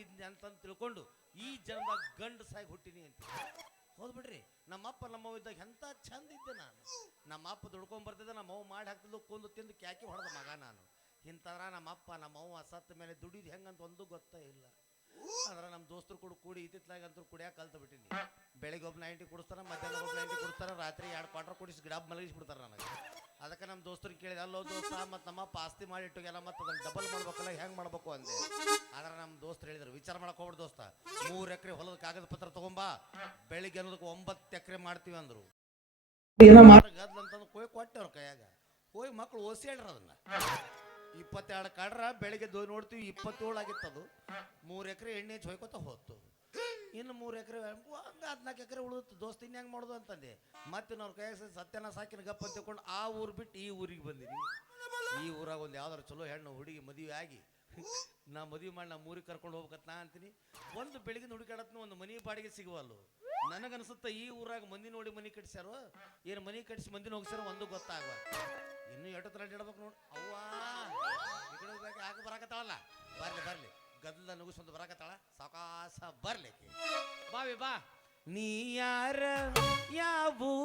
ಹುಟ್ಟಿದ್ನಿ ಅಂತಂದು ತಿಳ್ಕೊಂಡು ಈ ಜನ್ಮದಾಗ ಗಂಡಸಾಗಿ ಹುಟ್ಟಿನಿ ಅಂತ ಹೋದ್ಬಿಡ್ರಿ ನಮ್ಮಪ್ಪ ನಮ್ಮವ್ವ ಇದ್ದಾಗ ಎಂತ ಚಂದ ಇದ್ದೆ ನಾನು. ನಮ್ಮಪ್ಪ ದುಡ್ಕೊಂಡ್ ಬರ್ತಿದ್ದೆ, ನಮ್ಮವ್ವ ಮಾಡಿ ಹಾಕ್ತಿದ್ಲು, ಕೊಂದು ತಿಂದು ಕ್ಯಾಕಿ ಹೊಡೆದ ಮಗ ನಾನು. ಇಂಥದ್ರ ನಮ್ಮಪ್ಪ ನಮ್ಮವ್ವ ಸತ್ತ ಮೇಲೆ ದುಡಿದು ಹೆಂಗಂತ ಒಂದು ಗೊತ್ತೇ ಇಲ್ಲ. ಅಂದ್ರೆ ನಮ್ಮ ದೋಸ್ತರು ಕೂಡ ಕೂಡಿ ಇತ್ತಿತ್ಲಾಗ ಅಂತೂ ಕುಡಿಯಾಕ ಕಲ್ತು ಬಿಟ್ಟಿನಿ. ಬೆಳಿಗ್ಗೆ ಒಬ್ಬ ನೈಂಟಿ ಕುಡಿಸ್ತಾರ, ಮಧ್ಯಾಹ್ನ ಒಬ್ಬ ನೈಂಟಿ ಕುಡಿಸ್ತಾರ, ರಾತ್ರಿ ಎರಡು ಕ್ವಾರ್ಟರ್ ಕುಡಿಸಿ ಗಿಡ ಮಲಗಿಸ್ಬಿಡ್ತಾರೆ ನನಗೆ. ಅದಕ್ಕೆ ನಮ್ಮ ದೋಸ್ತರಿಗೆ ಕೇಳಿದೆ ಅಲ್ಲೋ ದೋಸ್ತ ಮತ್ತು ಪಾಸ್ತಿ ಆಸ್ತಿ ಮಾಡಿಟ್ಟುಗೆಲ್ಲ ಮತ್ತೆ ಅದನ್ನು ಡಬಲ್ ಮಾಡ್ಬೇಕಲ್ಲ ಹೆಂಗೆ ಮಾಡ್ಬೇಕು? ಅಂದೆ. ಆದ್ರೆ ನಮ್ಮ ದೋಸ್ತರು ಹೇಳಿದ್ರು ವಿಚಾರ ಮಾಡಕ್ ಹೋಗ್ಬಿಡು ದೋಸ್ತ ಮೂರು ಎಕರೆ ಹೊಲದ ಕಾಗದ ಪತ್ರ ತಗೊಂಬಾ ಬೆಳಿಗ್ಗೆ ಅನ್ನೋದಕ್ಕೆ ಒಂಬತ್ತು ಎಕರೆ ಮಾಡ್ತೀವಿ ಅಂದ್ರು. ಗದ್ಲಂತಂದು ಕೊಯ್ ಕೊಟ್ಟೆ ಅವ್ರ ಕೈಯಾಗ. ಹೋಗಿ ಮಕ್ಕಳು ಓಸಿಯಾಡ್ರ ಅದನ್ನ. ಇಪ್ಪತ್ತೆರಡು ಕಡ್ರ ಬೆಳಿಗ್ಗೆ ನೋಡ್ತೀವಿ ಇಪ್ಪತ್ತೇಳು ಆಗಿತ್ತದು ಮೂರು ಎಕರೆ ಎಣ್ಣೆ ಹಚ್ಚಿ ಹೊಯ್ಕೊತ ಹೋತು ಇನ್ನು ಮೂರು ಎಕರೆ ಹಂಗ ಹದಿನಾಲ್ಕು ಎಕರೆ ಉಳಿದು ದೋಸ್ತ ಇನ್ನು ಹೆಂಗೆ ಮಾಡೋದು ಅಂತಂದೆ? ಮತ್ತೆ ನಾವು ಕೈ ಸತ್ಯನ ಸಾಕಿನ ಗಪ್ಪ ಅಂತ ತಿಳ್ಕೊಂಡು ಆ ಊರು ಬಿಟ್ಟು ಈ ಊರಿಗೆ ಬಂದೀನಿ. ಈ ಊರಾಗ ಒಂದು ಯಾವ್ದಾರು ಚಲೋ ಹೆಣ್ಣು ಹುಡುಗಿ ಮದುವೆ ಆಗಿ ನಾ ಮದುವೆ ಮಾಡಿ ನಾ ಊರಿಗೆ ಕರ್ಕೊಂಡು ಹೋಗ್ಬೇಕಂತ ನಾ ಅಂತೀನಿ. ಒಂದು ಬೆಳಗಿನ ಹುಡುಕಾಡತ್ನ ಒಂದು ಮನೆ ಬಾಡಿಗೆ ಸಿಗುವಲ್ಲು. ನನಗನ್ಸುತ್ತ ಈ ಊರಾಗ ಮಂದಿ ನೋಡಿ ಮನೆ ಕಟ್ಸ್ಯಾರೋ? ಏನು ಮನೆ ಕಟ್ಸಿ ಮಂದಿನ ಹೋಗ್ಸ್ಯಾರೋ ಒಂದು ಗೊತ್ತಾಗವ. ಇನ್ನು ಎಷ್ಟು ತರ ಇಡ್ಬೇಕು ನೋಡಿ ಅವ್ವಾ ಯಾಕೆ ಬರಾಕತ್ತಾವಲ್ಲ ಬರ್ಲಿ ಬರ್ಲಿ. ಗದ್ದಲ ನುಗ್ಗಿಸ್ಕೊಂಡು ಬರಾಕತ್ತಾಳ? ಸಾವಕಾಶ ಬರ್ಲಿಕ್ಕೆ. ಬಾವಿ ಬಾ ನೀ ಯಾರ? ಯಾವೂರ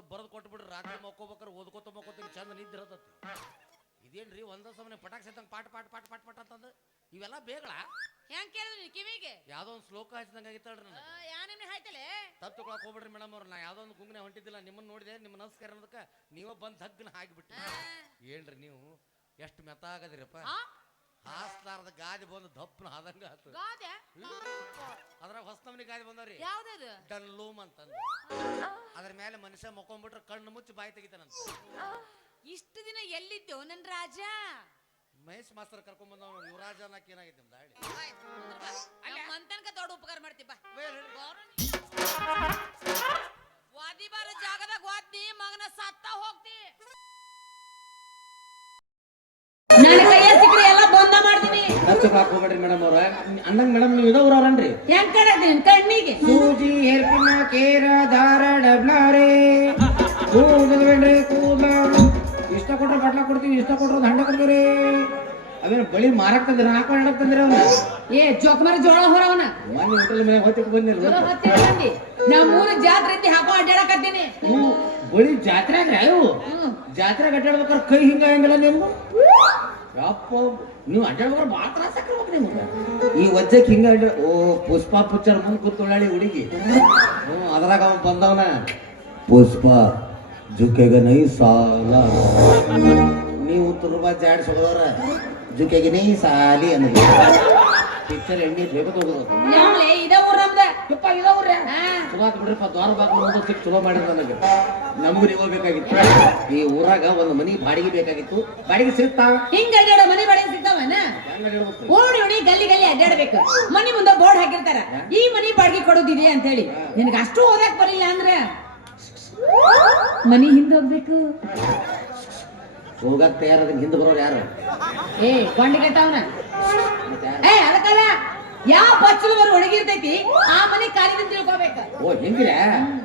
ಸ್ವಲ್ಪ ಬರೆದು ಕೊಟ್ಬಿಡ್ರಿ ರಾತ್ರಿ ಮಕ್ಕೋಬೇಕಾರೆ ಓದ್ಕೋತ ಮಕ್ಕೋತೀನಿ ಚಂದ ನಿದ್ದೆ ಹತ್ತತಿ ಇದೇನ್ರಿ ಒಂದ ಸಮನೆ ಪಟಾಕ್ ಸತ್ತಂಗ ಪಾಟ್ ಪಾಟ್ ಪಾಟ್ ಪಾಟ್ ಪಾಟ್ ಅಂತಂದು? ಇವೆಲ್ಲ ಬೇಗಳ? ಹೆಂಗ್ ಕೇಳಿದ್ರಿ ಕಿವಿಗೆ? ಯಾವುದೋ ಒಂದು ಶ್ಲೋಕ ಹಚ್ಚಿದಂಗೆ ಆಗಿತ್ತಳ್ರಿ ನನಗೆ. ಯಾ ನಿಮ್ನೆ ಹಾಯ್ತಲೆ? ತಪ್ಪು ತಗೊಳಕ್ ಹೋಗ್ಬಿಡ್ರಿ ಮೇಡಮ್ ಅವ್ರು ನಾ ಯಾವುದೋ ಒಂದು ಗುಂಗಿನ ಹೊಂಟಿದ್ದಿಲ್ಲ ನಿಮ್ಮನ್ನ ನೋಡಿದೆ ನಿಮ್ಮ ನಮಸ್ಕಾರ ಅನ್ನೋದಕ್ಕೆ ನೀವೇ ಬಂದು ಹಗ್ಗನ ಹಾಕಿಬಿಟ್ಟು ಏನ್ರಿ ನೀವು? ಎಷ್ಟು ಮೆತ್ತ ಆ? ಹಾಸ್ಲಾರ್ದ ಗಾದಿ ಬಂದು ದಪ್ಪನ ಆದಂಗ ಆತು. ಗಾದೆ? ಅದ್ರಾಗ ಹೊಸ ನಮನಿ ಗಾದಿ ಬಂದವ್ರಿ. ಯಾವ್ದದು? ಡಲ್ಲೂಮ್ ಅಂತ ಅದ್ರ ಮೇಲೆ ಮನುಷ್ಯ ಮಕ್ಕೊಂಡ್ಬಿಟ್ರೆ ಕಣ್ಣು ಮುಚ್ಚಿ ಬಾಯಿ ತೆಗಿತಾನಂತ. ಇಷ್ಟು ದಿನ ಎಲ್ಲಿದ್ದೆವು ನನ್ ರಾಜ? ಮಹೇಶ್ ಮಾಸ್ತರ್ ಕರ್ಕೊಂಡ್ ಬಂದವ್ ಯುವರಾಜ ಅನ್ನಕ್ಕೆ ಏನಾಗೈತೆ ನಿಮ್ದು? ಹೇಳಿ. ಮಂತನಕ ಮಂತನ್ಕ ದೊಡ್ಡ ಉಪಕಾರ ಮಾಡ್ತಿ ಬಾ. ವಾದಿ ಬಾರ ಜಾಗದಾಗ ವಾದ್ನಿ ಮಗನ ಸತ್ತ ಹೋಗ್ತಿ ನನ್ನ ಕೈಯ ಸಿಕ್ಕರೆ ಎಲ್ಲ ಬಂದ ಹಾಕೋಬೇಡ್ರಿ ಮೇಡಮ್ ಅವ್ರ. ಅಂದಂಗ ಮೇಡಮ್ ನೀವು ಇದಾವ್ರನ್ರಿ ಹೆಂಗ್ ಕಾಣತ್ತೀನಿ ಕಣ್ಣಿಗೆ? ಸೂಜಿ ಹೆಲ್ಪಿನ ಕೇರ ದಾರ ಡಬ್ಲಾರೆ. ಕೂದಲ ಇಷ್ಟ ಕೊಟ್ರೆ ಬಟ್ಲ ಕೊಡ್ತೀವಿ ಇಷ್ಟ ಕೊಟ್ರೆ ದಂಡ ಕೊಡ್ತೀವಿ ಅವೇನು ಬಳಿ ಮಾರಕ್ ತಂದ್ರೆ ಹೇಳಕ್ ತಂದ್ರಿ ಏ ಜೋಕಮರ ಜೋಳ ಹೊರವನ. ಮನೆ ಹೋಟೆಲ್ ಮೇಲೆ ಹೊತ್ತಿಗೆ ಬಂದಿಲ್ಲ ಬಂದಿ? ನಮ್ಮೂರ ಜಾತ್ರೆ ಐತಿ ಹಾಕೋ ಅಡ್ಡಾಡಕತ್ತೀನಿ ಬಳಿ ಜಾತ್ರೆ ಇವು? ಹ್ಮ್. ಜಾತ್ರೆ ಅಡ್ಡಾಡ್ಬೇಕಾರೆ ಕೈ ಹಿಂಗ ಹೆಂಗಲ್ಲ ನಿಮ್ಮ ಯಪ್ಪ ನೀವು ಅಡ್ಡಾಡ್ಬೇಕಾರೆ ಭಾಳ ತ್ರಾಸ ಆಕ್ಕಿರ್ಬೇಕು ನಿಮ್ಗೆ. ಈ ವಜ್ಜಕ್ಕೆ ಹಿಂಗ ಅಡ್ಡ ಓ, ಪುಷ್ಪ ಪುಚ್ಚರ್ ಮುಂದೆ ಕೂತ್ಕೊಳ್ಳಿ ಹುಡುಗಿ. ಹ್ಞೂ, ಅದ್ರಾಗ ಅವ ಬಂದವನ. ಪುಷ್ಪ, ಜುಕೆಗೆ ನೈ ಸಾಲ. ನೀವು ತುರ್ಬಾ ಜಾಡ್ ಸುಗದವ್ರ, ಜುಕೆಗೆ ನೈ ಸಾಲಿ ಅನ್ನೋದು. ಪಿಕ್ಚರ್ ಎಣ್ಣೆ ಬೇಗ ಹೋಗೋದು ಇದಾವ್ರೆ ಚಲೋ ಆತ್ ಬಿಡ್ರಿಪ್ಪ ದ್ವಾರ ಬಾಗಿಲು ಮುಂದೆ ಚಲೋ ಮಾಡಿದ ನನಗೆ. ನಮಗೂ ನೀವು ಬೇಕಾಗಿತ್ತು ಈ ಊರಾಗ ಒಂದು ಮನಿ ಬಾಡಿಗೆ ಬೇಕಾಗಿತ್ತು. ಬಾಡಿಗೆ ಸಿಗ್ತಾ ಹಿಂಗ ಅಡ್ಡಾಡ ಮನೆ ಬಾಡಿಗೆ ಸಿಗ್ತಾವನ? ಓಡಿ ಓಡಿ ಗಲ್ಲಿ ಗಲ್ಲಿ ಅಡ್ಡಾಡ್ಬೇಕು ಮನಿ ಮುಂದೆ ಬೋರ್ಡ್ ಹಾಕಿರ್ತಾರ. ಈ ಮನಿ ಬಾಡಿಗೆ ಕೊಡೋದಿದೆ ಅಂತ ಹೇಳಿ ನಿನಗೆ ಅಷ್ಟು ಓದಕ್ ಬರಲಿಲ್ಲ ಅಂದ್ರೆ? ಮನಿ ಹಿಂದೆ ಹೋಗ್ಬೇಕು. ಹೋಗಕ್ ತಯಾರ ಹಿಂದೆ ಬರೋರು ಯಾರು? ಏ ಕೊಂಡಿ ಕೆಟ್ಟವನ? ಏ ಅದಕ್ಕಲ್ಲ. ಯಾವ ಬಚ್ಚಲು ಬರೋ ಒಣಗಿರ್ತೈತಿ ಆ ಮನೆ ಕಾಲಿಂದ ತಿಳ್ಕೊಬೇಕು. ಓ ಹೆಂಗ್ರೆ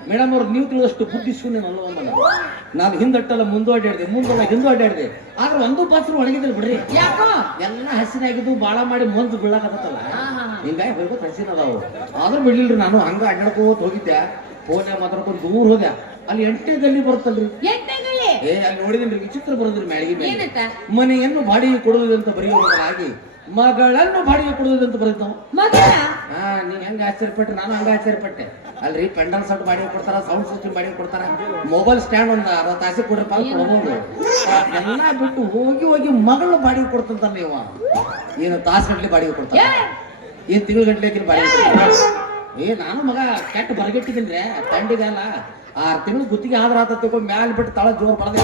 ಮೇಡಮ್ ಅವ್ರು ನೀವು ತಿಳಿದಷ್ಟು ಬುದ್ಧಿ ಶೂನ್ಯ ಅಲ್ಲ ನಾನು ಹಿಂದಟ್ಟಲ್ಲ ಮುಂದೆ ಅಡ್ಡಾಡಿದೆ ಮುಂದಲ್ಲ ಹಿಂದೂ ಅಡ್ಡಾಡಿದೆ ಆದ್ರೆ ಒಂದು ಬಚ್ಚಲು ಒಣಗಿದಿಲ್ಲ ಬಿಡ್ರಿ. ಯಾಕೋ? ಎಲ್ಲ ಹಸಿರಾಗಿದ್ದು ಬಾಳ ಮಾಡಿ ಬೀಳಾಕತ್ತಲ್ಲ. ಹಾ, ಹಾ. ಹಿಂಗಾಗಿ ಹೋಗ್ಬೇಕು ಹಸಿನ ಅದಾವು. ಆದ್ರೂ ಬಿಡ್ಲಿಲ್ರಿ ನಾನು ಹಂಗ ಅಡ್ಡಾಡ್ಕೋತ ಹೋಗಿದ್ದೆ. ಫೋನ್ ಮಾತಾಡ್ಕೊಂಡು ದೂರ ಹೋದ. ಅಲ್ಲಿ ಎಂಟನೇ ಗಲ್ಲಿ ಬರುತ್ತಲ್ರಿ. ಏ ಅಲ್ಲಿ ನೋಡಿದ್ರಿ ವಿಚಿತ್ರ ಬರೋದ್ರಿ ಮ್ಯಾಳಿಗೆ ಮನೆಯನ್ನು ಬಾಡಿಗೆ ಕೊಡುವುದಂತ ಬರೆಯುವುದರಾಗಿ ಮಗಳನ್ನು ಬಾಡಿಗೆ ಕೊಡುವುದಂತ ಬರೀತಾವ ಮಗನ ಹಾ ನೀವ್ ಹೆಂಗ ಆಶ್ಚರ್ಯಪಟ್ಟೆ? ನಾನು ಹಂಗ ಆಶ್ಚರ್ಯಪಟ್ಟೆ. ಅಲ್ರಿ ಪೆಂಡಲ್ ಸೌಂಡ್ ಬಾಡಿಗೆ ಕೊಡ್ತಾರ ಸೌಂಡ್ ಸಿಸ್ಟಮ್ ಬಾಡಿಗೆ ಕೊಡ್ತಾರ. ಮೊಬೈಲ್ ಸ್ಟ್ಯಾಂಡ್ ಒಂದು ಅರವತ್ತು ತಾಸು ಕೊಡ್ರಪ್ಪ ಎಲ್ಲ ಬಿಟ್ಟು ಹೋಗಿ ಹೋಗಿ ಮಗಳು ಬಾಡಿಗೆ ಕೊಡ್ತಂತ ನೀವು. ಏನು ತಾಸು ಗಂಟ್ಲೆ ಬಾಡಿಗೆ ಕೊಡ್ತಾರ? ಏನ್ ತಿಂಗಳ ಗಂಟ್ಲೆ ಬಾಡಿಗೆ ಕೊಡ್ತಾರ? ಏ ನಾನು ಮಗ ಕೆಟ್ಟ ಬರಗೆಟ್ಟಿದ್ದೀನಿ ತಂಡಿಗಲ್ಲ ಆರ್ ತಿಂಗಳು ಗುತ್ತಿಗೆ ಆದ್ರ ಆತ ತಗೊಂಡ್ ಮ್ಯಾಲ ಬಿಟ್ಟು ತಳ ಜೋರ್ ಬಡದ.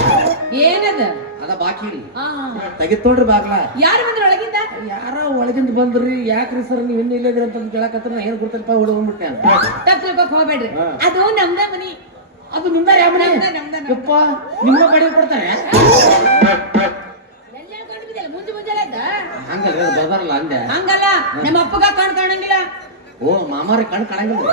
ಏನದ? ಅದ ಬಾಕಿ ತೆಗಿತೋಡ್ರಿ ಬಾಗ್ಲ. ಯಾರು ಬಂದ್ರ ಒಳಗಿಂದ? ಯಾರ ಒಳಗಿಂದ ಬಂದ್ರಿ ಯಾಕ್ರಿ ಸರ್ ನೀವ್ ಇನ್ನು ಇಲ್ಲದ್ರಿ ಅಂತ ಕೇಳಕತ್ರ ಏನ್ ಕೊಡ್ತೇನಪ್ಪ ಹೊಡೆ ತಿಳ್ಕೊಕ್ ಹೋಗ್ಬೇಡ್ರಿ. ಅದು ನಮ್ದ ಮನಿ. ಅದು ನಿಮ್ದ ಯಾವ ಮನೆ. ಯಪ್ಪ ನಿಮ್ಮ ಕಡೆ ಕೊಡ್ತಾರೆ? ಅದು ಬರ್ದಾರಲ್ಲ ಅಂದೆ. ಹಂಗಲ್ಲ ನಮ್ಮ ಅಪ್ಪಗ ಕಣ್ ಕಾಣಂಗಿಲ್ಲ. ಓ ಮಾಮಾರಿ ಕಣ್ ಕಾಣಂಗಿಲ್ಲ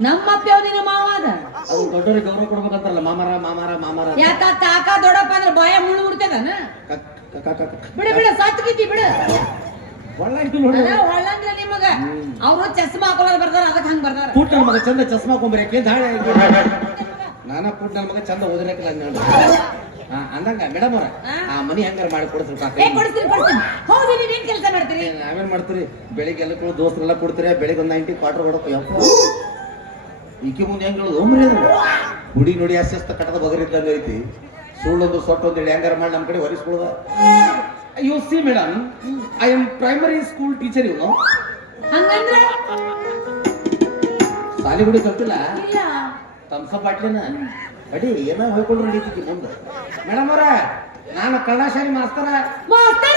ನಮ್ಮ ಅಪ್ಪ ಯಾವ್ದಿನ ಮಾವ ಅದ ಅದು ದೊಡ್ಡವ್ರಿಗೆ ಗೌರವ ಕೊಡ್ಬೇಕಂತಾರಲ್ಲ ಮಾಮಾರ ಮಾಮಾರ ಮಾಮಾರ ಯಾಕ ಕಾಕ ದೊಡ್ಡಪ್ಪ ಅಂದ್ರೆ ಬಾಯ ಮುಳ್ಳು ಮುಡ್ತದನ? ಬಿಡ ಬಿಡ ಕಕ್. ಬಿಡು. ಒಳ್ಳಂದ್ರ ನಿಮಗ. ಅವ್ರು ಚಸ್ಮಾ ಹಾಕೊಳ್ಳೋದ್ ಬರ್ದಾರ ಅದಕ್ಕೆ ಹಂಗ ಬರ್ದಾರ ಪುಟ್ ಮಗ ಚಂದ ಚಸ್ಮಾ ಕೊಂಬರಿ ಯಾಕೆ ಧಾಳೆ ನಾನ ಪುಟ್ ನನ್ನ ಮಗ ಚಂದ ಹಾ ಅಂದಂಗ ಮೇಡಮ್ ಅವ್ರ ಆ ಮನಿ ಹೆಂಗಾರ ಮಾಡಿ ಕೊಡ್ತೀರಿ ಹೌದು ನೀವೇನ್ ಕೆಲಸ ಮಾಡ್ತೀರಿ? ನಾವೇನ್ ಮಾಡ್ತೀರಿ? ಬೆಳಿಗ್ಗೆ ಎಲ್ಲ ದೋಸ್ತರೆಲ್ಲ ಕೊಡ್ತೀರಿ ಬೆಳಿಗ್ಗೆ ಒಂದ್ ನೈಂಟಿ ಕ್ವಾರ್ಟರ್ ಕೊಡಪ್ಪ ಈಕೆ ಮುಂದೆ ಹೆಂಗ್ ಹೇಳೋದು? ಒಮ್ಮೆ ಹುಡಿ ನೋಡಿ ಅಸ್ಯಸ್ತ ಕಟ್ಟದ ಬಗರಿದ್ದಂಗ ಐತಿ. ಸುಳ್ಳೊಂದು ಸೊಟ್ಟೊಂದು ಹೇಳಿ ಹೆಂಗಾರ ಮಾಡಿ ನಮ್ಮ ಕಡೆ ಹೊರಿಸ್ಕೊಳ್ದ you see madam I am primary school teacher ಇವನು. ಸಾಲಿ ಸಾಲಿಗುಡಿ ಕಲ್ತಿಲ್ಲ? ತಮ್ಸ ಬಾಟ್ಲಿನ ಅಡಿ ಏನೋ ಹೋಯ್ಕೊಂಡ್ರು ನಡೀತಿದ್ದಿ ಮುಂದೆ. ಮೇಡಮ್ ಅವರ ನಾನು ಕನ್ನಡ ಶಾಲೆ ಮಾಸ್ತರ. ಮಾಸ್ತರ!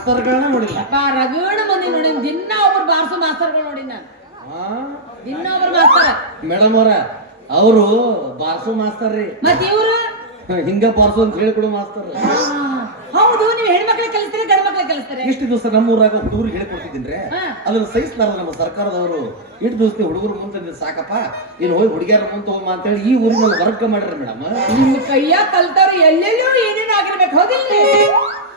ಮಾಸ್ತರ್ಗಳನ್ನ ನೋಡಿಲ್ಲ ಬಾ ರಗಡ ಮಂದಿ ನೋಡಿ ದಿನ ಒಬ್ರು ಬಾರ್ಸು ಮಾಸ್ತರ್ಗಳು ನೋಡಿ ನಾನು. ಹಾ ದಿನ ಒಬ್ರು ಮಾಸ್ತರ. ಮೇಡಮ್ ಅವ್ರ ಅವರು ಬಾರ್ಸು ಮಾಸ್ತರ್ ರೀ ಮತ್ ಇವ್ರು? ಹಿಂಗ ಬಾರ್ಸು ಅಂತ ಹೇಳಿಕೊಡು ಮಾಸ್ತರ್. ಹೌದು ನೀವು ಹೆಣ್ಮಕ್ಳಿಗೆ ಕಲಿಸ್ತೀರಿ ಗಂಡ ಮಕ್ಳಿಗೆ ಕಲಿಸ್ತಾರೆ? ಇಷ್ಟು ದಿವಸ ನಮ್ಮೂರಾಗ ಹುಡುಗರು ಹೇಳ್ಕೊಡ್ತಿದ್ದೀನಿ ಹಾ. ಅದನ್ನ ಸಹಿಸ್ಲಾರ ನಮ್ಮ ಸರ್ಕಾರದವರು. ಇಷ್ಟು ದಿವಸ ಹುಡುಗರು ಮುಂದೆ ಸಾಕಪ್ಪ. ಇನ್ನು ಹೋಗಿ ಹುಡುಗಿಯರ ಮುಂದೆ ಅಂತ ಅಂತೇಳಿ ಈ ಊರಿನ ವರ್ಗ ಮಾಡ್ರಿ ಮೇಡಮ್. ನಿಮ್ ಕೈಯಾಗ ಕಲ್ತವ್ರು ಎಲ್ಲೆಲ್ಲೂ ಏನೇನು ಆಗಿರ್ಬೇಕು ಹೌದಿಲ್ಲ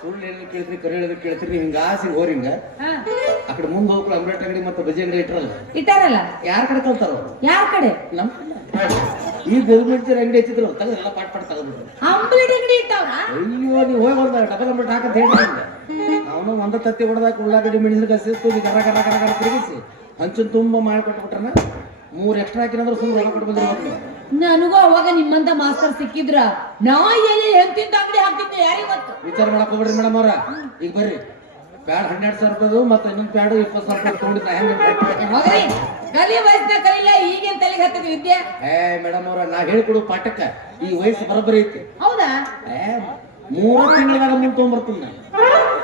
ಸುಳ್ಳು ಏನು ಕೇಳ್ತೀರಿ ಕರೆ ಹೇಳಿದ್ರೆ ಕೇಳ್ತೀರಿ ಹಿಂಗ ಆಸಿ ಹೋರಿಂಗ ಆ ಕಡೆ ಮುಂದೆ ಹೋಗ್ಲು ಅಂಬ್ರೇಟ್ ಅಂಗಡಿ ಮತ್ತೆ ಬಜೆ ಅಂಗಡಿ ಇಟ್ರಲ್ಲ? ಇಟ್ಟಾರಲ್ಲ? ಯಾರ ಕಡೆ ಕಲ್ತಾರ ಅವರು? ಯಾರ ಕಡೆ? ನಮ್ಮ ಈ ಗೋರ್ಮೆಂಟ್ ಅಂಗಡಿ ಹಚ್ಚಿದ್ರು ತಗದೆಲ್ಲ ಪಾಟ್ ಪಾಟ್ ತೆಗೆದ್ಬಿಟ್ರು ಅಂಬ್ಲಿಡ್ ಅಂಗಡಿ ಅಯ್ಯೋ ನೀವು ಹೋಗಿ ಬಂದ ಡಬಲ್ ಅಂಬಟ್ ಹಾಕಂತ ಹೇಳಿ ಅವನು ಒಂದ ತತ್ತಿ ಹೊಡೆದಾಕ ಉಳ್ಳಾಗಡ್ಡಿ ಮೆಣಸಿನಕಾಯಿ ಸೇರ್ತು ಕರ ಕರ ಕರ ಕರ ತಿರುಗಿಸಿ ಹಂಚಿನ ತುಂಬ ಮಾಡಿಕೊಟ್ಬಿಟ್ರನ ಮೂರ್ ಎಕ್ಸ್ಟ್ರಾ ಹಾಕಿನಂದ್ರೆ ಸುಮ್ಮನೆ ರೊಕ್ಕ ಕೊಟ್ಟು ಬಂದಿರ್ಬೇಕು ನನಗೂ ಅವಾಗ ನಿಮ್ಮಂತ ಮಾಸ್ತರ್ ಸಿಕ್ಕಿದ್ರ ನಾ ಎಲ್ಲಿ ಎಂತಿಂತ ಅಂಗಡಿ ಹಾಕ್ತಿದ್ದೆ ಯಾರಿಗೆ ಗೊತ್ತು? ವಿಚಾರ ಮಾಡಕ್ ಹೋಗ್ಬೇಡ್ರಿ ಮೇಡಮ್ ಅವ್ರ. ಈಗ ಬರ್ರಿ. ಪ್ಯಾಡ್ ಹನ್ನೆರಡು ಸಾವಿರ ರೂಪಾಯಿ ಮತ್ತೆ ಇನ್ನೊಂದು ಪ್ಯಾಡು ಇಪ್ಪತ್ತು ಸಾವಿರ ರೂಪಾಯಿ ತೊಗೊಂಡಿದ್ದ ಹೆಂಗೆ ಹೋಗ್ರಿ ಕಲಿ ವಯಸ್ಸ ಕಲಿಲ್ಲ ಈಗೇನ್ ತಲೆಗೆ ಹತ್ತದ ವಿದ್ಯೆ? ಏ ಮೇಡಮ್ ಅವ್ರ ನಾ ಹೇಳ್ಕೊಡು ಪಾಠಕ್ಕ ಈ ವಯಸ್ಸು ಬರೋಬ್ಬರಿ ಐತಿ. ಹೌದಾ? ಏ ಮೂರು ತಿಂಗಳದಾಗ ಮುಂದೆ ತೊಗೊಂಡ್ಬರ್ತೀನಿ ನಾನು.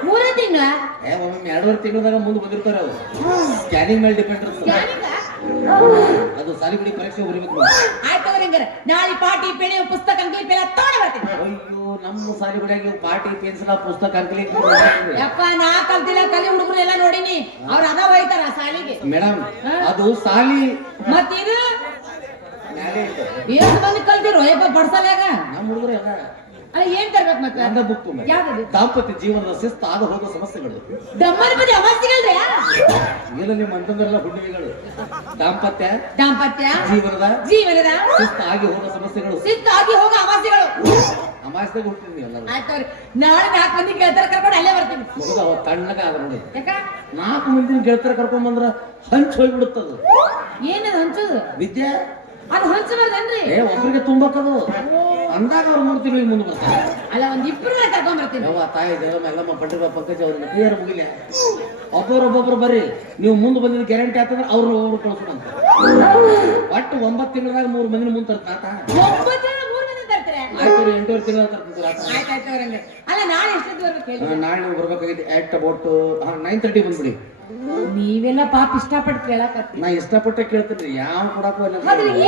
ಮೂರೇ ತಿಂಗಳ? ಏ ಒಮ್ಮೊಮ್ಮೆ ಎರಡೂವರೆ ತಿಂಗಳದಾಗ ಮುಂದೆ ಬಂದಿರ್ತಾರೆ ಅವು ಸ್ಕ್ಯಾನಿಂಗ್ ಮೇಲೆ ಡಿಪೆಂಡ್ ಇರ್ತದೆ. ಅದು ಸಾಲಿಗುಡಿ ಪರೀಕ್ಷೆ ಬರಬೇಕು. ಆಯ್ತು ಹಂಗಾರ. ನಾಳೆ ಪಾಟಿ ಪೇಣಿ ಪುಸ್ತಕ ಅಂಕಲಿ ಪೇಲ ತಗೊಂಡ್ ಬರ್ತೀನಿ. ಅಯ್ಯೋ ನಮ್ಮ ಸಾಲಿಗುಡಿಯಾಗಿ ಪಾಟಿ ಪೆನ್ಸಿಲ್ ಪುಸ್ತಕ ಅಂಕಲಿ ಯಪ್ಪ ನಾ ಕಲ್ತಿಲ್ಲ ಕಲಿ ಹುಡುಗರು ಎಲ್ಲ ನೋಡಿನಿ ಅವ್ರ ಅದ ಹೋಯ್ತಾರ ಸಾಲಿಗೆ. ಮೇಡಮ್ ಅದು ಸಾಲಿ ಮತ್ತಿದು ಏನು ಬಂದು ಕಲ್ತಿರೋ ಯಪ್ಪ ಬಡ್ಸಲ್ಯಾಗ? ನಮ್ಮ ಹುಡುಗರು ಎಲ್ಲ ಏನ್ ತರ್ಬೇಕು ಮತ್ತೆ? ಬುಕ್ ಯಾವ್ದು ದಾಂಪತ್ಯ ಜೀವನದ ಶಿಸ್ತು ಆಗ ಹೋದ ಸಮಸ್ಯೆಗಳು. ದಮ್ಮನ ಬದಿ ಇಲ್ಲ ನಿಮ್ಮ ಅಂತಂದ್ರಲ್ಲ ಹುಣ್ಣಿಮೆಗಳು. ದಾಂಪತ್ಯ ದಾಂಪತ್ಯ ಜೀವನದ ಜೀವನದ ಶಿಸ್ತು ಆಗಿ ಹೋಗೋ ಸಮಸ್ಯೆಗಳು. ಶಿಸ್ತ ಆಗಿ ಹೋಗೋ ಅಮಾಸ್ಯಗಳು ಅಮಾಸ್ಯದಾಗ ಹುಟ್ಟಿದ್ವಿ ಎಲ್ಲರೂ. ಆಯ್ತವ್ರಿ ನಾಳೆ ನಾಲ್ಕು ಮಂದಿ ಗೆಳತರ ಕರ್ಕೊಂಡು ಅಲ್ಲೇ ಬರ್ತೀನಿ. ಮಗದ ಅವ ತಣ್ಣಗ ನೋಡಿ. ಯಾಕ? ನಾಲ್ಕು ಮಂದಿ ಗೆಳತರ ಕರ್ಕೊಂಡ್ ಬಂದ್ರ ಹಂಚ್ ಹೋಗ್ಬಿಡುತ್ತದು. ಏನದು ಹಂಚುದು? ವಿದ್ಯೆ? ಅದು ಹಂಚಬಾರ್ದನ್ರಿ? ಏ ಒಬ್ರಿಗೆ ತುಂಬಕ್ಕದು ಓ ಅಂದಾಗ ಅವ್ರು ಮೂರು ತಿಂಗಳಿಗೆ ಮುಂದೆ ಬರ್ತಾರೆ. ಅಲ್ಲ ಒಂದ್ ಇಬ್ರು ತಗೊಂಡ್ಬರ್ತೀನಿ ಬರ್ತೀನಿ. ಯವ್ವ ತಾಯಿ ಎಲ್ಲಮ್ಮ ಪಂಡ್ರಿಗ ಪಂಕಜ ಅವ್ರನ್ನ ಕ್ಲಿಯರ್ ಮುಗಿಲೆ. ಒಬ್ಬರೊಬ್ಬೊಬ್ರು ಬರ್ರಿ. ನೀವು ಮುಂದೆ ಬಂದಿದ್ದು ಗ್ಯಾರಂಟಿ ಆತಂದ್ರೆ ಅವ್ರು ಅವ್ರು ಕಳ್ಸ್ಕೊಂತ ಒಟ್ಟು ಒಂಬತ್ತು ತಿಂಗಳದಾಗ ಮೂರು ಮಂದಿನ ಮುಂದೆ ತರ್ತಾತ ಒಂಬತ್ತು ಜನ ಮೂರ್ ಮಂದಿ ತರ್ತಾರೆ? ಆಯ್ತು ಎಂಟೂವರೆ ತಿಂಗಳ ಅವ್ರಂಗೆ ಅಲ್ಲ ನಾಳೆ ಎಷ್ಟೊತ್ತು ಬರ್ಬೇಕು ಹೇಳಿ? ಆ, ನಾಳೆ ನೀವು ಬರ್ಬೇಕಾಗಿದ್ದು ಆಟ್ ಅಬೌಟ್ ನೈನ್ ತರ್ಟಿ ಬಂದ್ಬಿಡಿ. ನೀವೆಲ್ಲ ಪಾಪ ಇಷ್ಟಪಟ್ಟು ಕೇಳಕತ್ತಿ ನಾ ಇಷ್ಟಪಟ್ಟೆ ಕೇಳ್ತೀನಿ ಯಾವ ಕೊಡಕ್ಕೂ ಇಲ್ಲ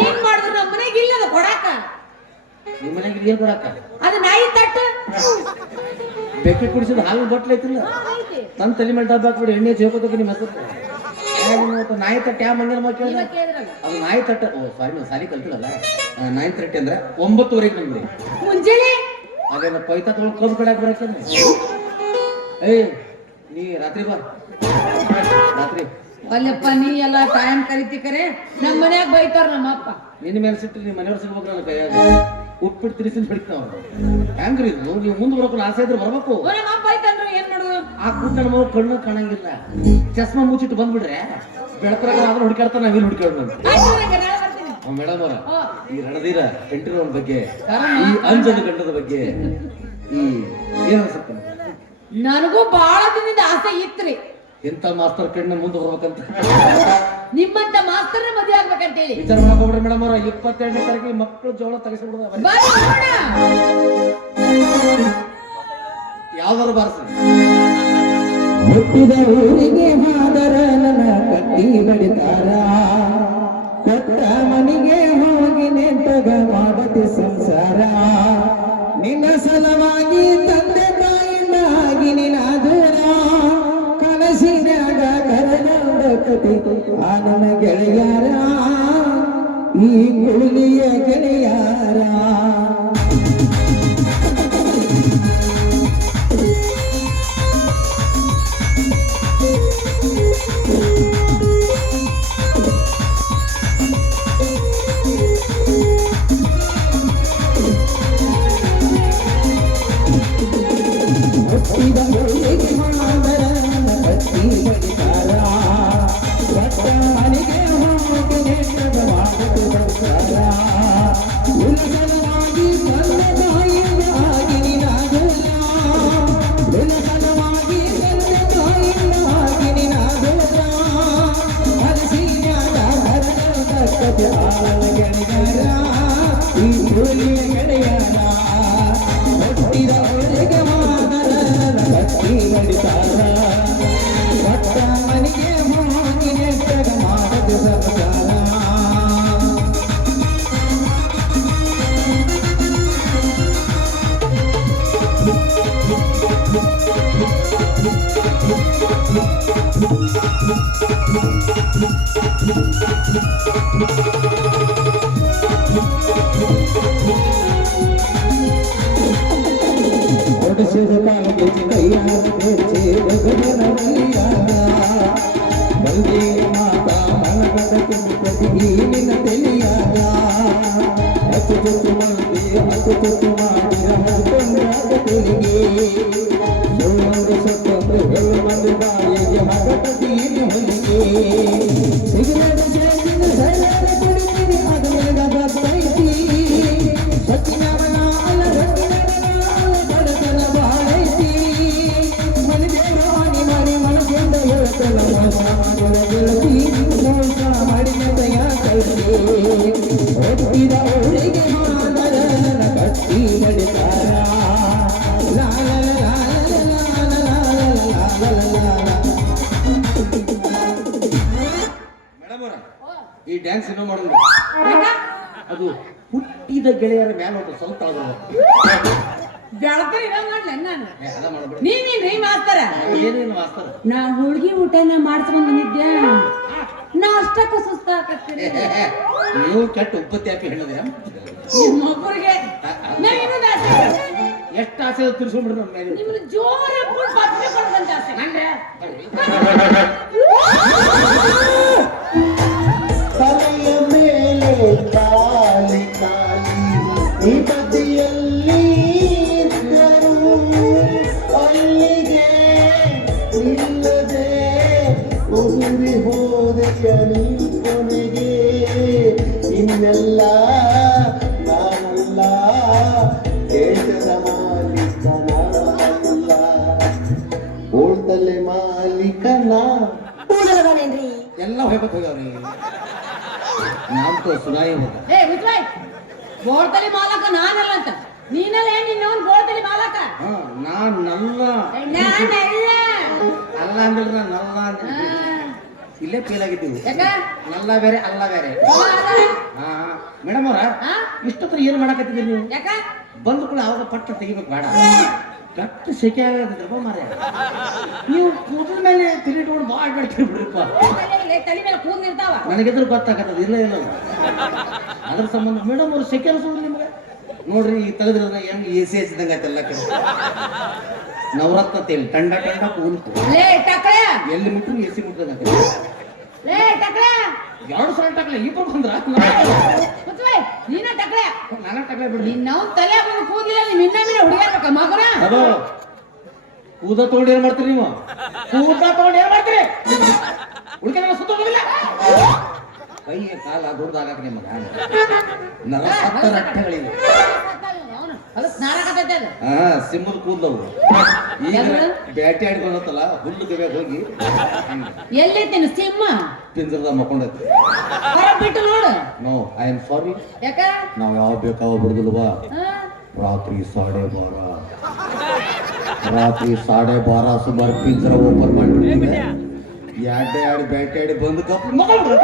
ಏನ್ ಮಾಡಿದ್ರು ನಮ್ಮ ಮನೆಗೆ ಇಲ್ಲ ಅದು ಕೊಡಾಕ? ನಿಮ್ಮ ಮನೆಗೆ ಏನ್ ಅದು ನಾಯಿ ತಟ್ಟ? ಬೆಕ್ಕಿ ಕುಡಿಸಿದ ಹಾಲು ಬಟ್ಲ ಐತಿಲ್ಲ. ತನ್ನ ತಲೆ ಮೇಲೆ ಡಬ್ಬ ಹಾಕ್ಬಿಡಿ ಎಣ್ಣೆ ಜೋಕೋತಕ್ಕೆ ನಿಮ್ಮ ಹೆಸರು. ನಾಯಿ ತಟ್ಟೆ ಯಾವ ಮಂದಿರ ಮಕ್ಕಳ ಅದು ನಾಯಿ ತಟ್ಟ. ಓ ಸಾರಿ ನಾವು ಸಾಲಿ ಕಲ್ತಿರಲ್ಲ. ನಾಯಿ ತಟ್ಟೆ ಅಂದ್ರೆ ಒಂಬತ್ತುವರೆಗೆ ನಮ್ಗೆ ಮುಂಜಾನೆ? ಅದೇನ ಪೈತ ತೊಗೊಂಡು ಕಬ್ಬು ಕಡಾಕ್ ಬರಕ್ಕೆ ಏಯ್ ನೀ ರಾತ್ರಿ ಬಾ. ರಾತ್ರಿ. ಅಲ್ಲಪ್ಪ ನೀ ಎಲ್ಲ ಟೈಮ್ ಕರಿತಿ ಕರೆ. ನಮ್ಮ ಮನ್ಯಾಗ ಬೈತಾರ ನಮ್ಮ ಅಪ್ಪ ನಿನ್ನ ಮೇಲೆ ಸಿಟ್ಟು ನಿಮ್ಮ ಮನೆಯವ್ರ ಸಿಗ್ಬೇಕು ನನ್ನ ಕೈಯಾಗ. ಉಪ್ಪಿಟ್ಟು ತಿರ್ಸಿನ ಬಿಡ್ತಾವ ಹೆಂಗ್ರಿ ಇದು? ನೀವು ಮುಂದೆ ಬರ್ಬೇಕು ಆಸೆ ಇದ್ರೆ ಬರ್ಬೇಕು. ಓ, ನಮ್ಮ ಅಪ್ಪ ಬೈತಾನ್ರು ಏನ್ ಮಾಡುದು? ಆ ಕೂತನ ಮಗು ಕಣ್ಣು ಕಾಣಂಗಿಲ್ಲ. ಚಸ್ಮಾ ಮುಚ್ಚಿಟ್ಟು ಬಂದ್ಬಿಡ್ರೆ ಬೆಳಕರಾಗ ಆದ್ರು ಹುಡುಕಾಡ್ತಾನೆ ನಾವಿಲ್ಲಿ ಹುಡುಕಾಡ್ಬಂತ ಆಯ್ತು ಅವ್ರಂಗೆ, ನಾಳೆ ಬರ್ತೀನಿ. ಮೇಡಮ್ ಅವರ ಓ, ಈ ರಣಧೀರ ಬಗ್ಗೆ ಈ ಅಂಜದ ಗಂಡದ ಬಗ್ಗೆ ಈ ಏನ್ ಅನ್ಸುತ್ತೆ? ನನಗೂ ಬಹಳ ದಿನದ ಆಸೆ ಇತ್ರಿ. ಎಂತ ಮಾಸ್ತರ್ ಕಣ್ಣ ಮುಂದೆ ಹೋಗ್ಬೇಕಂತ? ನಿಮ್ಮಂತ ಮಾಸ್ತರ್ ಮದುವೆ ಆಗ್ಬೇಕಂತೇಳಿ. ವಿಚಾರ ಮಾಡ್ಕೊಬಿಡ್ರಿ ಮೇಡಮ್ ಅವರ ಇಪ್ಪತ್ತೆರಡನೇ ತಾರೀಕಿಗೆ ಮಕ್ಕಳು ಜೋಳ ತೆಗೆಸ್ಬಿಡೋದ. ಯಾವ್ದಾರು ಬಾರಿಸಿ. ಹುಟ್ಟಿದ ಊರಿಗೆ ಹಾದರ ನನ್ನ ಕಟ್ಟಿ ಬಡಿತಾರ. ಕೊಟ್ಟ ಮನೆಗೆ ಹೋಗಿ ನೆಂಟಗ ಮಾಡತಿ ಸಂಸಾರ. ನಿನ್ನ ಸಲವಾಗಿ ಆ ನನ್ನ ಗೆಳೆಯಾರ ಈ ಕುಳಿಯ ಗೆಳೆಯಾರ. Thank you. ಮ್ಯಾಲ ಒಂದು ಸ್ವಲ್ಪ ಮಾಡ್ಲ ನಾನು. ಮಾಸ್ತರ? ಏನೇನು ಮಾಸ್ತರ್? ನಾ ಹೋಳ್ಗಿ ಊಟನ ಮಾಡ್ಸ್ಕೊಂಡ್ ಬಂದಿದ್ದೆ ನಾ ಅಷ್ಟಕ್ಕ ಸುಸ್ತ ನೀವು ಕೆಟ್ಟ ಉಪ್ಪತ್ತಿ ಹಾಕಿ ಹೇಳಿದ್ರೆ ನಿಮ್ಮೊಬ್ಬರಿಗೆ ನಾವೇನು ಆಸೆ ಎಷ್ಟು ಆಸೆ ತಿರ್ಸ್ಕೊಂಡ್ಬಿಡ್ರಿ ನಮ್ಮ ಮೇಲೆ. ನಿಮ್ಮನ್ನ ಜೋರ ಕೊಡೋದಂತ ಆಸೆ. ಹೋಗ್ಬೇಕು ಹೋಗ್ಯಾವ್ರಿ ನಾಲ್ಕು ಸುನಾಯಿ ಹೋದ ಏ ಮುಚ್ಚಾಯ್ ಬೋಳ್ತಲಿ ಮಾಲಕ ನಾನಲ್ಲ ಅಂತ. ನೀನಲ್ಲ ಏನ್ ನಿನ್ನವನ್ ಬೋಳ್ತಲಿ ಮಾಲಕ? ಹಾ ನಾನ್ ನಲ್ಲ. ನಾನಲ್ಲ ಅಲ್ಲ. ಅಂದ್ರೆ ನಾ ನಲ್ಲ ಅಂತ ಇಲ್ಲೇ ಫೇಲ್ ಆಗಿದ್ದೀವಿ. ಯಾಕ? ನಲ್ಲ ಬೇರೆ ಅಲ್ಲ ಬೇರೆ. ಹಾ ಮೇಡಮ್ ಅವ್ರ? ಇಷ್ಟೊತ್ತರ ಏನ್ ಮಾಡಕತ್ತಿದ್ದೀರಿ ನೀವು? ಯಾಕ? ಬಂದ ಕೂಡ ಅವಾಗ ಪಟ್ಟ ತೆಗಿಬೇಕು ಬೇಡ. ಗಟ್ಟ ಸೆಕೆ ಆಗತ್ತಪ್ಪ ಮಾರ್ರೆ. ನೀವು ಕೂದಲ ಮೇಲೆ ತಿರುಗಿಟ್ಕೊಂಡು ಭಾಳ ಮಾಡ್ತೀರಿ ಬಿಡ್ರಪ್ಪ ತಲೆ ಮೇಲೆ ಕೂದಲು ಇರ್ತಾವ ನನಗೆದ್ರು ಗೊತ್ತಾಗತ್ತದ ಇಲ್ಲ ಇಲ್ಲ ಅದ್ರ ಸಂಬಂಧ ಮೇಡಮ್ ಅವ್ರು ಸೆಕೆ ಅನ್ಸೋದು ನಿಮ್ಗೆ. ನೋಡ್ರಿ ಈಗ ತೆಗೆದ್ರ ಹೆಂಗ್ ಎ ಸಿ ಹಚ್ಚಿದಂಗ ಆಯ್ತಲ್ಲ ನವರತ್ನ ತೇಲಿ ತಂಡ ತಂಡ ಕೂಲ್ಕು ಲೇ ಟಕಳೆ ಎಲ್ಲಿ ಮುಟ್ರು ಎ ಸಿ ಮುಟ್ಟದಂಗ ಲೇ ಟಕಳೆ ಎರಡು ಸಲ ಟಕ್ಲೆ ಇಬ್ಬರು ಬಂದ್ರ ಮುಚ್ಚಾಯ್ ನೀನ ಟಕಳೆ ನನ್ನ ಟಕ್ಲೆ ಬಿಡ್ರಿ ನಿನ್ನ ತಲೆ ಬಂದು ಕೂದಿಲ್ಲ ನೀನ್ ನಿನ್ನ ಮೇಲೆ ಹುಡುಗಾಡ್ಬೇಕ ಮಗನ? ಅದು ಕೂದ ತಗೊಂಡು ಏನ್ ಮಾಡ್ತೀರಿ ನೀವು? ಕೂದ ತಗೊಂಡು ಏನ್ ಮಾಡ್ತೀರಿ? ಉಳ್ಕೆಲ್ಲ ಸುತ್ತ ಹೋಗೋದಿಲ್ಲ ಕೈ ಕಾಲ ದೊಡ್ಡದಾಗಕ್ಕೆ ನಿಮಗ ನರ ಸತ್ತ ಅವನು ಅದು ಸ್ನಾನ ಕತ್ತೈತೆ ಅದು. ಹಾ ಸಿಂಹದ ಕೂದಲವು ಈಗ ಬೇಟೆ ಆಡಿ ಬಂದತ್ತಲ್ಲ ಹುಲ್ಲು ಗವೆ ಹೋಗಿ ಎಲ್ಲೈತೆ ನೀನು ಸಿಂಹ? ಪಿಂಜರದ ಮಕ್ಕೊಂಡೈತಿ. ಬಿಟ್ಟು ನೋಡು. ನೋ ಐ ಆಮ್ ಸಾರಿ ಯಾಕ? ನಾವ್ ಯಾವ ಬೇಕಾವ ಬಿಡುದಿಲ್ವಾ? ರಾತ್ರಿ ಸಾಡೆ ಬಾರ. ರಾತ್ರಿ ಸಾಡೆ ಬಾರ ಸುಮಾರು ಪಿಂಜರ ಓಪನ್ ಮಾಡಿ ಎರಡೇ ಎರಡು ಬೇಟೆ ಆಡಿ ಬಂದು ಕಪ್ ಮಕ್ಕೊಂಡ್ರು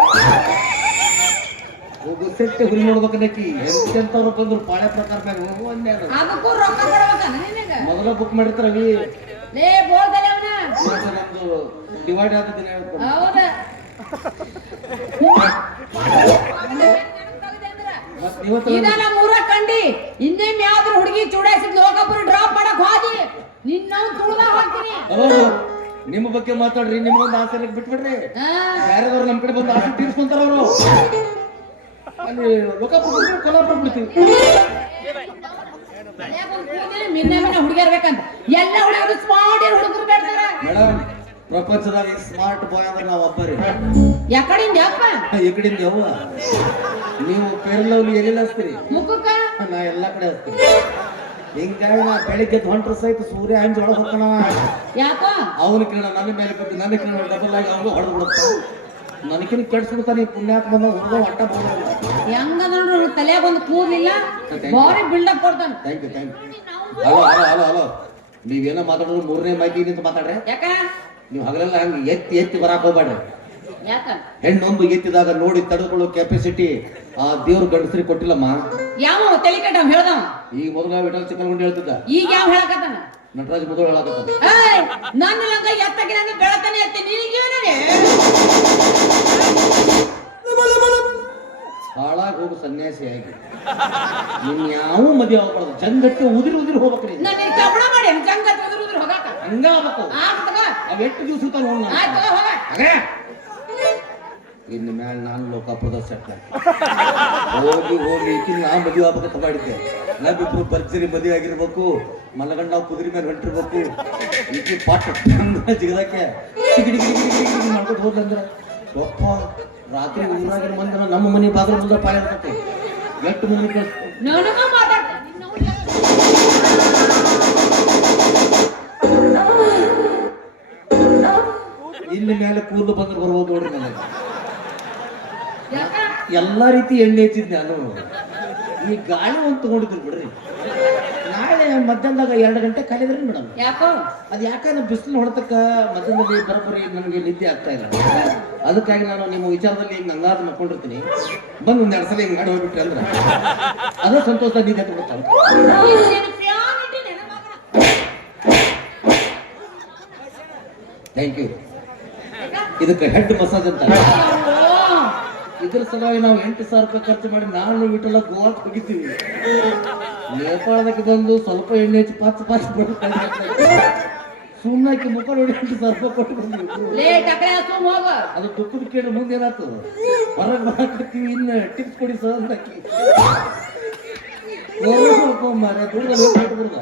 ಹೋಗು ಸೆಟ್ಟೆ ಹುರಿ ನೋಡ್ಬೇಕನ್ನಕಿ ಎಂತೆಂತವ್ರು ಬಂದ್ರು ಪಾಳೆ ಪ್ರಕಾರ ಮ್ಯಾಗ ಹೋಗು. ಅದಕ್ಕೂ ರೊಕ್ಕ ನಿನಗ? ಮೊದಲ ಬುಕ್ ಲೇ ಬೋಳ್ದಲೆ ಅವನ. ನಮ್ದು ಡಿವೈಡ್ ಆಗ್ತದೆ ಹೌದ. ಊರ ಕಂಡಿ. ಯಾವ್ದ್ರ ಹುಡುಗಿ ಚೂಡಾಯಿಸಿದ್ ಲೋಕಪುರ ಡ್ರಾಪ್ ಮಾಡಕ್ ಹೋದಿ. ತುಳ್ದ ನಿಮ್ಮ ಬಗ್ಗೆ ಮಾತಾಡ್ರಿ ನಿಮ್ಗೊಂದು ಆಸೆ ಬಿಟ್ಬಿಡ್ರಿ. ಹಾ. ಯಾರ್ಯಾರು ನಮ್ಮ ಕಡೆ ಬಂದು ಆಸೆ ತೀರ್ಸ್ಕೊಂತಾರ ಅವರು? ಅಲ್ಲಿ ಲೋಕಾಪುರ ಕೊಲ್ಲಾಪುರ ಬಿಡ್ತೀವಿ. ಮಿನ್ನ ಮಿನ್ನ ಹುಡುಗಿಯರ್ ಬೇಕಂತ ಎಲ್ಲ ಹುಡುಗರು ಸ್ಮಾರ್ಟ್ ಹುಡುಗರು ಬೇಡ್ತಾರ ಮೇಡಮ್ ಪ್ರಪಂಚದಾಗ ಸ್ಮಾರ್ಟ್ ಬಾಯ್ ಅಂದ್ರೆ ನಾವು ಒಬ್ಬರಿ. ಯಾಕಡಿಂದ ಯಪ್ಪ? ಈ ಕಡೆಯಿಂದ ಯವ್ವ. ನೀವು ಪೇರ್ಲವ್ಲಿ ಎಲ್ಲಿ ಹಚ್ತೀರಿ? ಮುಖಕ್ಕ? ನಾ ಎಲ್ಲ ಕಡೆ ಹಚ್ತೀನಿ. ಹಿಂಗಾಗಿ ನಾ ಬೆಳಿಗ್ಗೆ ಹೊಂಟ್ರ ಸಹಿತ ಸೂರ್ಯ ಹಂಚಿ ಒಳಗೆ ಹೋಗ್ತಾನವ ಯಾಕೋ? ಅವನ ಕಿರಣ ನನ್ನ ಮೇಲೆ ಬಿದ್ದು ನನ್ನ ಕಿರಣ ಡಬಲ್ ಆಗಿ ಅವನು ಹೊಡೆದು ಬಿಡುತ್ತ ನನಗಿನ ಕೆಡ್ಸ್ಬಿಡ್ತಾನೆ ಈ ಪುಣ್ಯಾತ್ ಬಂದ ಹುಡುಗ ಒಟ್ಟ ಬಂದ ಹೆಂಗ ನೋಡ್ರಿ ತಲೆಯಾಗ ಒಂದು ಕೂದ್ಲಿಲ್ಲ ಬಾರಿ ಬಿಲ್ಡಪ್ ಕೊಡ್ತಾನ. Thank you thank you hello hello hello hello. ನೀವೇನೋ ಮಾತಾಡೋದು ಮೂರನೇ ಮೈಕಿ ನಿಂತು ಮಾತಾಡ್ರಿ? ಯಾಕ? ನೀವು ಹಗಲೆಲ್ಲ ಹಂಗೆ ಎತ್ತಿ ಎತ್ತಿ ಬರಾಕ್ ಹೋಗ್ಬೇಡ್ರಿ. ಹೆಣ್ಣೊಂದು ಎತ್ತಿದಾಗ ನೋಡಿ ತಡೆದುಕೊಳ್ಳೋ ಕೆಪಾಸಿಟಿ ಆ ದೇವ್ರ ಗಂಡಸ್ರಿ ಕೊಟ್ಟಿಲ್ಲಮ್ಮ. ಯಾವ ತಲೆ ಕಟ್ಟ ಹೇಳ್ದ ಈಗ ಮೊದಲ ವಿಠಲ್ ಚಿಕ್ಕಲ್ಗುಂಡಿ ಹೇಳ್ತಿದ್ದ. ಈಗ ಯಾವ ಹೇಳಕತ್ತಾನ? ನಟರಾಜ್ ಮೊದಲು ಹೇಳಕತ್ತಾನ. ನನ್ನ ಲಂಗ ನಾನು ಬೆಳತಾನೆ ಎತ್ತಿ ನಿನ್ ಯಾವ ಮದುವೆ ಆಗ್ಬಾರ್ದು. ಜಂಗಕ್ಕೆ ಉದಿರಿ ಉದಿರಿ ಹೋಗ್ಬೇಕ್ರಿ ನಾನು. ಮಾಡಿ ಉದುರು ಉದುರು ಹೋಗಾಕ? ಹಂಗ ಆಗ್ಬೇಕು. ಆಯ್ತು ತಗೋ ಅವ್ ಎಷ್ಟು ದಿವಸ ನೋಡ್. ಆಯ್ತು ತಗೋ ಹೋಗ. ಅದೇ ಇನ್ನು ಮ್ಯಾಲ ನಾನು ಲೋಕಾಪುರದ ಸೆಟ್ ಹೋಗಿ ಹೋಗಿ ಈಕಿನ ನಾ ಮದುವೆ ಆಗ್ಬೇಕಂತ ಮಾಡಿದ್ದೆ. ನಾವಿಬ್ರು ಭರ್ಜರಿ ಮದುವೆ ಆಗಿರ್ಬೇಕು. ಮಲಗಂಡ ಕುದುರೆ ಮೇಲೆ ಹೊಂಟಿರ್ಬೇಕು. ಈಕಿ ಪಾಟ್ ಜಿಗದಕ್ಕೆ ಮಾಡ್ಕೊಂಡು ಹೋದ್ಲಂದ್ರೆ ಒಪ್ಪ ರಾತ್ರಿ ಊರಾಗಿನ ಮಂದ್ರ ನಮ್ಮ ಮನೆ ಬಾಗಿಲು ಮುಂದೆ ಪಾಳೆ ಇರ್ತೈತೆ ಎಷ್ಟು ಇಲ್ಲಿ ಮೇಲೆ ಕೂದಲು ಬಂದ್ರೆ ಬರ್ಬೋದು ನೋಡ್ರಿ ನನಗೆ ಯಾಕ? ಎಲ್ಲ ರೀತಿ ಎಣ್ಣೆ ಹಚ್ಚಿದ್ದೆ ನಾನು. ಈ ಗಾಳಿ ಒಂದು ತಗೊಂಡಿದ್ರು ಬಿಡ್ರಿ. ನಾಳೆ ಮಧ್ಯಾಹ್ನದಾಗ ಎರಡು ಗಂಟೆ ಕಲಿದ್ರಿ ಮೇಡಮ್ ಯಾಕೋ? ಅದು ಯಾಕಂದ್ರೆ ಬಿಸಿಲು ಹೊಡೆತಕ್ಕ ಮಧ್ಯಾಹ್ನದಲ್ಲಿ ಬರಬರಿ ನನಗೆ ನಿದ್ದೆ ಆಗ್ತಾ ಇಲ್ಲ. ಅದಕ್ಕಾಗಿ ನಾನು ನಿಮ್ಮ ವಿಚಾರದಲ್ಲಿ ಹಿಂಗೆ ಹಂಗಾದ್ರು ಬಂದು ಒಂದು ಎರಡು ಸಲ ಹಿಂಗೆ ಮಾಡಿ ಹೋಗ್ಬಿಟ್ರಿ ಅಂದ್ರೆ ಅದೇ ಸಂತೋಷ ನೀನ್ ಮಗನ ಥ್ಯಾಂಕ್ ಯು ಇದಕ್ಕೆ ಹೆಡ್ ಮಸಾಜ್ ಅಂತ. ಇದ್ರ ಸಲುವಾಗಿ ನಾವು ಎಂಟು ಸಾವಿರ ರೂಪಾಯಿ ಖರ್ಚು ಮಾಡಿ ನಾನು ಬಿಟ್ಟಲ್ಲ ಗೋವಾಕ್ ಹೋಗಿದ್ದೀವಿ. ನೇಪಾಳದಕ್ಕೆ ಬಂದು ಸ್ವಲ್ಪ ಎಣ್ಣೆ ಹಚ್ಚಿ ಪಚ್ಚ ಪಚ್ಚ ಸುಮ್ಮನೆ ಮುಖ ನೋಡಿ ಸರ್ಪ ಕೊಟ್ಟು ಬಂದ್ವಿ. ಅದು ದುಃಖದ ಕೇಳಿ ಮುಂದೆ ಏನಾಯ್ತು? ಹೊರಗೆ ಬರಾಕತ್ತೀವಿ ಇನ್ನು ಟಿಪ್ಸ್ ಕೊಡಿ ಸರ್ ಅಂದಾಕಿ. ಸ್ವಲ್ಪ ಮರ ದುಡ್ದ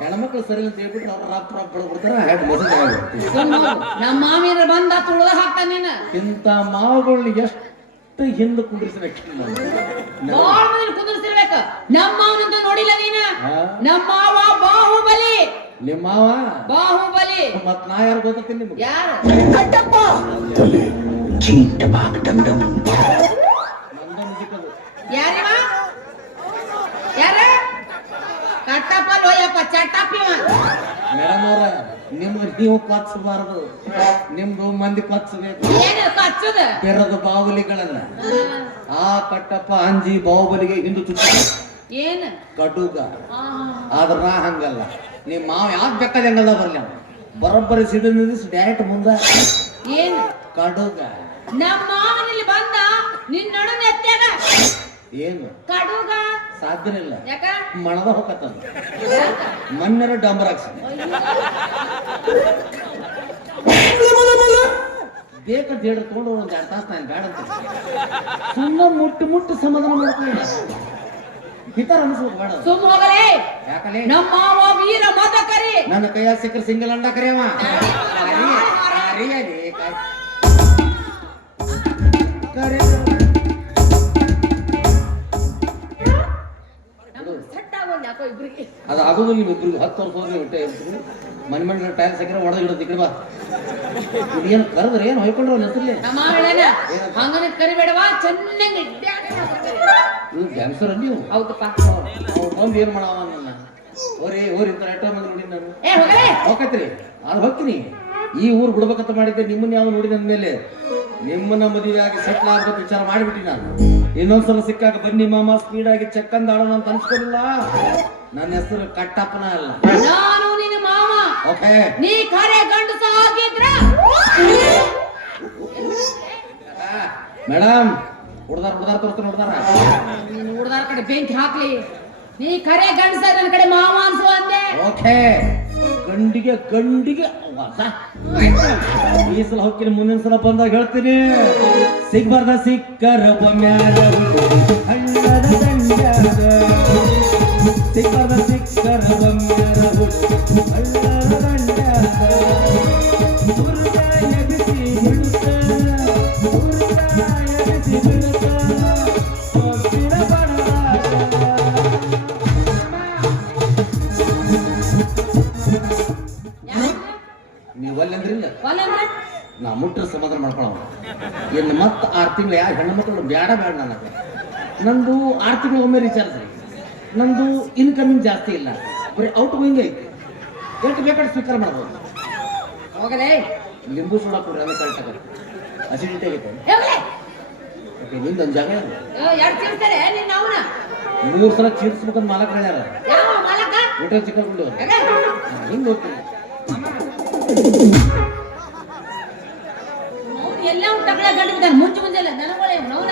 ಹೆಣ್ಮಕ್ಳು ಸರಿ ಅಂತ ಹೇಳ್ಬಿಟ್ಟು ಅವ್ರು ರಾಪ್ ರಾಪ್ ಬಡ್ಬಿಡ್ತಾರೆ ಮೆಸೇಜ್ ನಮ್ಮ ಮಾವಿನ ಬಂದ ತುಳ್ದ ಹಾಕ್ತಾನ ನೀನು. ಇಂಥ ಮಾವುಗಳನ್ನ ಎಷ್ಟು ಹಿಂದೆ ನಾನು? ಬಾಳ್ ಕುಂದಿರ್ಸಿರ್ಬೇಕು. ನಮ್ಮ ನೋಡಿಲ್ಲ ನೀನ? ನಮ್ಮ ಮಾವ ಬಾಹುಬಲಿ. ನಿಮ್ಮ ಮಾವ? ಬಾಹುಬಲಿ. ಮತ್ ನಾ ಯಾರು ಗೊತ್ತೀನಿ ನಿಮ್ಗೆ? ಯಾರು. ಯಾರಿವ? ಯಾರ? ಕಟ್ಟಪ್ಪ ಲೋಯಪ್ಪ ಚಟ್ಟಪ್ಪಿವ. ಮೇಡಮ್ ಅವ್ರ ನಿಮ್ಮ ನೀವು ಕೊಚ್ಚಬಾರದು ನಿಮ್ದು ಮಂದಿ ಕೊಚ್ಚಬೇಕು ಏನು ಕಚ್ಚುದ? ಬೆರದ ಬಾಹುಲಿಗಳನ್ನ. ಆ ಕಟ್ಟಪ್ಪ ಅಂಜಿ ಬಾಹುಬಲಿಗೆ ಹಿಂದೂ ಚುಟ್ಟ ಏನು? ಕಡುಗ ಆ, ಆದ್ರ ನಾ ಹಂಗಲ್ಲ. ನಿಮ್ಮ ಮಾವ ಯಾಕೆ ಬೇಕಾದಂಗಲ್ಲ ಬರ್ಲಿ ಅವ ಬರೋಬ್ಬರಿ ಸಿಡಿ ನಿಲ್ಲಿಸಿ ಡೈರೆಕ್ಟ್ ಮುಂದ. ಏನು? ಕಡುಗ ನಮ್ಮ ಮಾವನಲ್ಲಿ ಬಂದ ನಿನ್ನ ನಡು ಎತ್ತಾಗ ಏನು? ಕಡುಗ ಸಾಧ್ಯನಿಲ್ಲ ಯಾಕ? ಮಣದ ಹೋಗತ್ತದ ಯಾಕ? ಮಣ್ಣರ ಡಂಬರ್ ಹಾಕ್ಸ ಬೇಕಂತ ತಗೊಂಡು ಒಂದು ಎರಡು ತಾಸು ನಾನು ಬೇಡ ಅಂತ. ಸುಮ್ಮನೆ ಮುಟ್ಟು ಮುಟ್ಟು ಸಮಾಧಾನ ಮಾಡ್ಕೊಳ್ಳಿ ಹಿತಾರ ಅನ್ಸ್ಬೇಕು ಬೇಡ. ಅದು. ಸುಮ್ ಹೋಗಲೇ ಯಾಕಲೆ? ನಮ್ಮ ಮಾವ ವೀರ ಮತ ಕರಿ ನನ್ನ ಕೈಯ ಸಿಕ್ಕರ್ ಸಿಂಗಲ್ ಅಂಡ ಕರೆಯವ. ಕರಿಯಲಿ ಕರೆ. ಅದು ಆಗೋದು ನೀವು ಇಬ್ರಿಗೆ ಹತ್ತು ವರ್ಷ ಹೋಗಿ ಬಿಟ್ಟೆ ಮನೆ ಮನೆ ಟೈಲ್ ಸಿಕ್ಕರೆ ಹೊಡೆದು ಇಡೋದು ಈ ಕಡೆ ಬಾ. ಏನು ಕರೆದ್ರೆ ಏನು ಹೊಯ್ಕೊಂಡ್ರ ಹೆಸರಲ್ಲಿ? ಹಂಗನ ಕರಿಬೇಡವಾ? ಚೆನ್ನಾಗಿ ಇವ್ ಡ್ಯಾನ್ಸರ್ ನೀವು ಹೌದಪ್ಪ. ಅವ್ರು ಬಂದು ಏನು ಮಾಡವ ನನ್ನ? ಓರಿ ಓರಿ ಇಂತ ಎಷ್ಟೋ ಮಂದಿ ನೋಡಿ ನಾನು. ಹೋಗತ್ರಿ ಅದು ಹೋಗ್ತೀನಿ. ಈ ಊರು ಬಿಡ್ಬೇಕಂತ ಮಾಡಿದ್ದೆ ನಿಮ್ಮನ್ನ ಯಾವ ನೋಡಿದ ಮೇಲೆ ನಿಮ್ಮನ್ನ ಮದುವೆ ಆಗಿ ಸೆಟ್ಲ್ ಆಗ್ಬೇಕು ವಿಚಾರ ಮಾಡಿಬಿಟ್ಟಿ ನಾನು. ಇನ್ನೊಂದ್ಸಲ ಸಿಕ್ಕಾಗ ಬನ್ನಿ ಮಾಮ ಸ್ಪೀಡ್ ಆಗಿ ಚೆಕ್ಕಂದ ಆಡೋಣ ಅಂತ ಅನ್ಸ್ಕೊಲಿಲ್ಲ ನನ್ನ ಹೆಸರು ಕಟ್ಟಪ್ಪನ ಅಲ್ಲ. ನಾನು ಓಕೆ. ನೀ ಕರೆ ಗಂಡಸ ಆಗಿದ್ರ ಮೇಡಮ್ ಹುಡ್ದಾರ ಹುಡ್ದಾರ ತೋರ್ತಾನೆ ಹುಡ್ದಾರ. ಹುಡ್ದಾರ ಕಡೆ ಬೆಂಕಿ ಹಾಕ್ಲಿ. ನೀ ಕರೆ ಗಂಡಸ ನನ್ನ ಕಡೆ ಮಾವ ಅನ್ಸು ಅಂದೆ. ಓಕೆ. ಗಂಡಿಗೆ ಗಂಡಿಗೆ ವಾಸ ಈ ಸಲ ಹೋಗ್ತೀನಿ ಮುಂದಿನ ಸಲ ಬಂದಾಗ ಹೇಳ್ತೀನಿ. ಸಿಗ್ಬಾರ್ದ ಸಿಕ್ಕರ ಬೊಮ್ಯಾಗ ಹಣ್ಣದ ಸಿಕ್ಕರ ಸೊಪ್ಪಿನ ಒಲ್ಲಂದ್ರ? ನಾ ಮುಟ್ರ ಸಮಾಧಾನ ಮಾಡ್ಕೊಳವ. ಇನ್ನು ಮತ್ತೆ ಆರು ತಿಂಗಳು ಯಾವ ಹೆಣ್ಣು ಮಕ್ಕಳು ಬೇಡ ಬೇಡ ನನಗೆ. ನಂದು ಆರು ತಿಂಗಳು ಒಮ್ಮೆ ರೀಚಾರ್ಜ್ ರೀ ನಂದು ಇನ್ಕಮಿಂಗ್ ಜಾಸ್ತಿ ಇಲ್ಲ. ಬರೀ ಔಟ್ ಗೋಯಿಂಗ್ ಐತಿ. ಎಷ್ಟು ಬೇಕಾದ್ರೆ ಸ್ವೀಕಾರ ಮಾಡ್ಬೋದು. ಹೋಗಲೇ. ಲಿಂಬು ಸೋಡಾ ಕೊಡ್ರಿ ಅದು ಕರೆಕ್ಟ್ ಆಗ ಅಸಿಡಿಟಿ ಆಗೈತೆ ಓಕೆ ನಿಂದು ಒಂದು ಜಾಗ ಮೂರು ಸಲ ಚೀರ್ಸ್ಬೇಕಂತ ಮಾಲಕ್? ಹೇಳ್ಯಾರ ವಿಟ್ರ ಚಿಕ್ಕ ಗುಂಡು ಹಿಂಗೆ ಹೋಗ್ತೀನಿ ಎಲ್ಲ ಊಟಗಳ ಗಂಡು ಮುಂಚೆ ಮುಂಚೆ ಇಲ್ಲ ನನಗೊಳ್ಳೆ ನೋವು